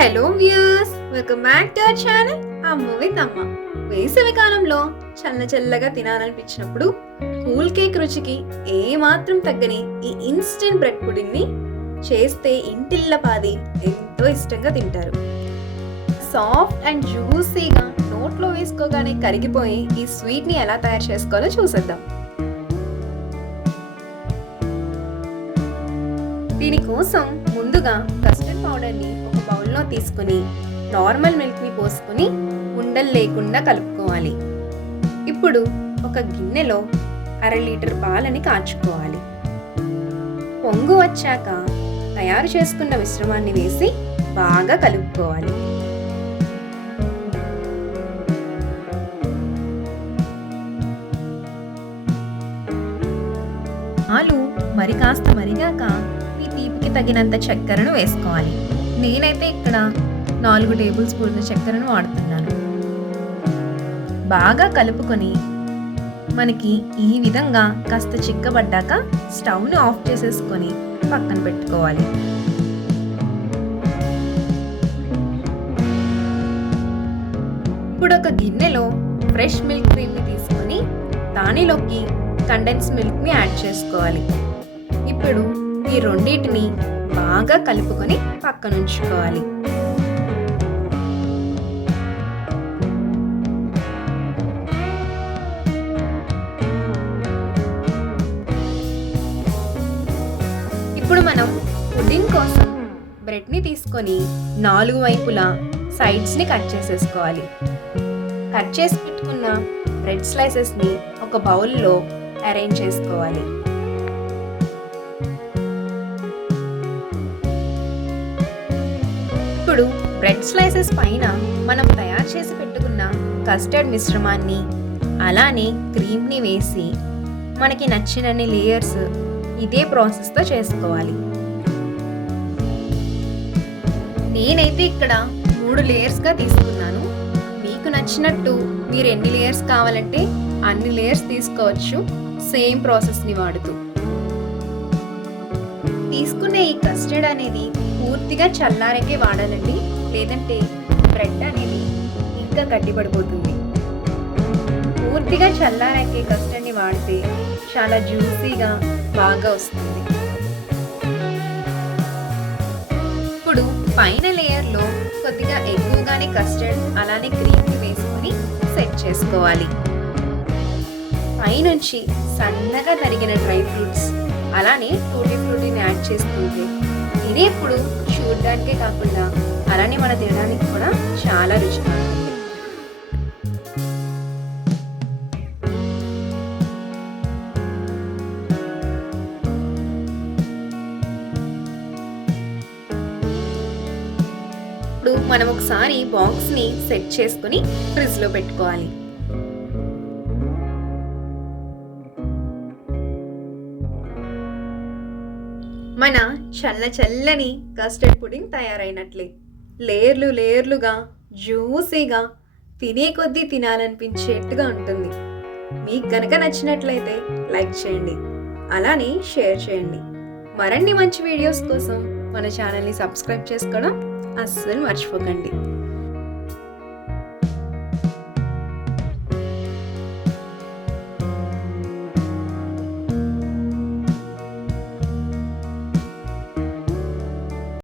Hello views welcome back to our channel Amma with Amma వేసవి కాలంలో చల్ల చల్లగా తినాలనిపించినప్పుడు కూల్ కేక్ రుచికి ఏమాత్రం తగ్గని ఈ ఇన్స్టెంట్ బ్రెడ్ పుడింగ్ని చేస్తే ఇంటిల్ల పాది ఎంతో ఇష్టంగా తింటారు. సాఫ్ట్ అండ్ జ్యూసీగా నోట్లో వేసుకోగానే కరిగిపోయి ఈ స్వీట్ని ఎలా తయారు చేసుకోవాలో చూసేద్దాం. దీనికోసం ముందుగా కస్టర్డ్ పౌడర్ని ఒక గిన్నెలో తీసుకుని నార్మల్ మిల్క్ని పోసుకుని ఉండలు లేకుండా కలుపుకోవాలి. ఇప్పుడు ఒక గిన్నెలో అర లీటర్ పాలని కాచుకోవాలి. పొంగు వచ్చాక తయారు చేసుకున్న మిశ్రమాన్ని వేసి బాగా కలుపుకోవాలి. పాలు మరి కాస్త మరిగాక ఈ తీపికి తగినంత చక్కెరను వేసుకోవాలి. నేనైతే ఇక్కడ నాలుగు టేబుల్ స్పూన్ల చక్కెరను వాడుతున్నాను. బాగా కలుపుకొని మనకి ఈ విధంగా కాస్త చిక్కబడ్డాక స్టవ్ని ఆఫ్ చేసేసుకొని పక్కన పెట్టుకోవాలి. ఇప్పుడు ఒక గిన్నెలో ఫ్రెష్ మిల్క్ క్రీమ్ని తీసుకొని దానిలోకి కండెన్స్ మిల్క్ని యాడ్ చేసుకోవాలి. ఇప్పుడు ఈ రెండింటిని బాగా కలుపుకొని పక్కనుంచుకోవాలి. ఇప్పుడు మనం పుడ్డింగ్ కోసం బ్రెడ్ని తీసుకొని నాలుగు వైపులా సైడ్స్ని కట్ చేసేసుకోవాలి. కట్ చేసి పెట్టుకున్న బ్రెడ్ స్లైసెస్ని ఒక బౌల్లో అరేంజ్ చేసుకోవాలి. ఇప్పుడు బ్రెడ్ స్లైసెస్ పైన మనం తయారు చేసి పెట్టుకున్న కస్టర్డ్ మిశ్రమాన్ని అలానే క్రీమ్ని వేసి మనకి నచ్చినన్ని లేయర్స్ ఇదే ప్రాసెస్తో చేసుకోవాలి. నేనైతే ఇక్కడ మూడు లేయర్స్గా తీసుకున్నాను. మీకు నచ్చినట్టు మీరు ఎన్ని లేయర్స్ కావాలంటే అన్ని లేయర్స్ తీసుకోవచ్చు. సేమ్ ప్రాసెస్ని వాడుతూ. తీసుకునే ఈ కస్టర్డ్ అనేది పూర్తిగా చల్లారకే వాడాలండి. లేదంటే బ్రెడ్ అనేది ఇంకా గట్టిపడిపోతుంది. పూర్తిగా చల్లారకే కస్టర్డ్ని వాడితే చాలా జ్యూసీగా బాగా వస్తుంది. ఇప్పుడు పైన లేయర్లో కొద్దిగా ఎక్కువగానే కస్టర్డ్ అలానే క్రీమ్ని వేసుకుని సెట్ చేసుకోవాలి. పైనుంచి సన్నగా తరిగిన డ్రై ఫ్రూట్స్ అలానే టూటీ ఫ్రూట్స్ యాడ్ చేస్తుంది ఇది ఇప్పుడు చూడడానికే కాకుండా అలానే మన తినడానికి కూడా చాలా రుచిగా ఉంటుంది. ఇప్పుడు మనం ఒకసారి బాక్స్ని సెట్ చేసుకుని ఫ్రిడ్జ్లో పెట్టుకోవాలి. మన చల్ల చల్లని కస్టర్డ్ పుడింగ్ తయారైనట్లే. లేయర్లు లేయర్లుగా జ్యూసీగా తినే కొద్దీ తినాలనిపించేట్టుగా ఉంటుంది. మీకు కనుక నచ్చినట్లయితే లైక్ చేయండి. అలానే షేర్ చేయండి. మరిన్ని మంచి వీడియోస్ కోసం మన ఛానల్ని సబ్స్క్రైబ్ చేసుకోవడం అస్సలు మర్చిపోకండి.